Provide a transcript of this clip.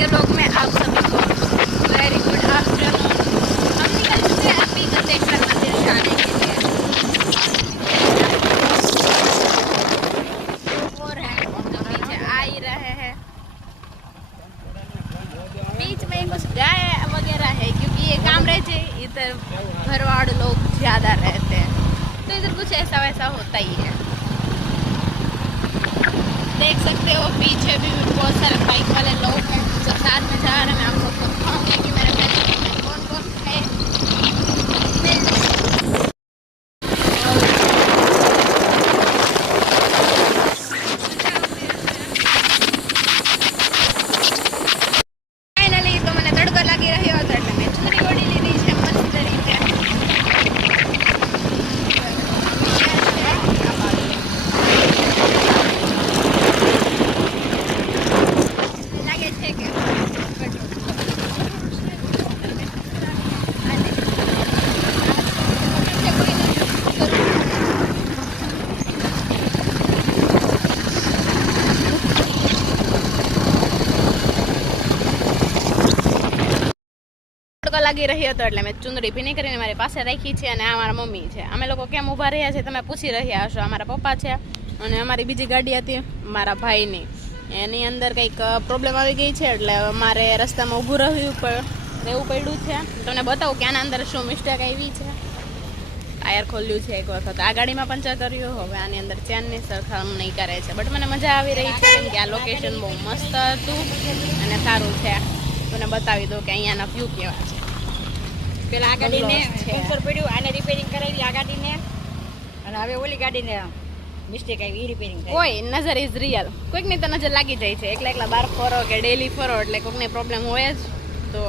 के व्लॉग में आप सभी को वेरी गुड आफ्टरनून। हम निकल चुके हैं अभी गद्देश्वर मंदिर जाने के लिए। और है तो पीछे आ ही रहे हैं। बीच में कुछ गाय वगैरह है क्योंकि ये काम रहते इधर भरवाड़ लोग ज्यादा रहते हैं, तो इधर कुछ ऐसा वैसा होता ही है। देख सकते हो पीछे भी बहुत सारे बाइक वाले लोग हैं जो साथ में जा रहे हैं। मैं आप लोग को दिखाऊंगी कि मेरे फ्रेंड कौन कौन है। फाइनली तो मैंने तड़को लगी रही होता है मैं चुनरी ओढ़ी ली છે મસ્ત રીતે। લાગી રહ્યો હતો એટલે મેં ચુંદડી ભીની કરીને મારી પાસે રાખી છે અને આ મારા મમ્મી છે। અમે લોકો કેમ ઊભા રહ્યા છે તમે પૂછી રહ્યા હશો। અમારા પપ્પા છે અને અમારી બીજી ગાડી હતી મારા ભાઈની, એની અંદર કંઈક પ્રોબ્લેમ આવી ગઈ છે એટલે મારે રસ્તામાં ઊભું રહેવું પડ્યું છે। તમને બતાવું કે આના અંદર શું મિસ્ટેક આવી છે। ટાયર ખોલ્યું છે એક વખત, આ ગાડીમાં પંચર કર્યું, હવે આની અંદર ચેનની સરખામણી કરે છે। બટ મને મજા આવી રહી છે કેમ કે આ લોકેશન બહુ મસ્ત હતું અને સારું છે। મને બતાવી દો કે અહીંયાના વ્યૂ કેવા છે। પેલા આ ગાડીને પંચર પડ્યું, આને રિપેરિંગ કરાવી આ ગાડીને, અને હવે ઓલી ગાડીને મિસ્ટેક આવી, રિપેરિંગ થઈ। કોઈ નજર ઇઝ રિયલ, કોઈકની તો નજર લાગી જાય છે। એકલા બહાર ફરો કે ડેલી ફરો એટલે કોઈકને પ્રોબ્લેમ હોય જ। તો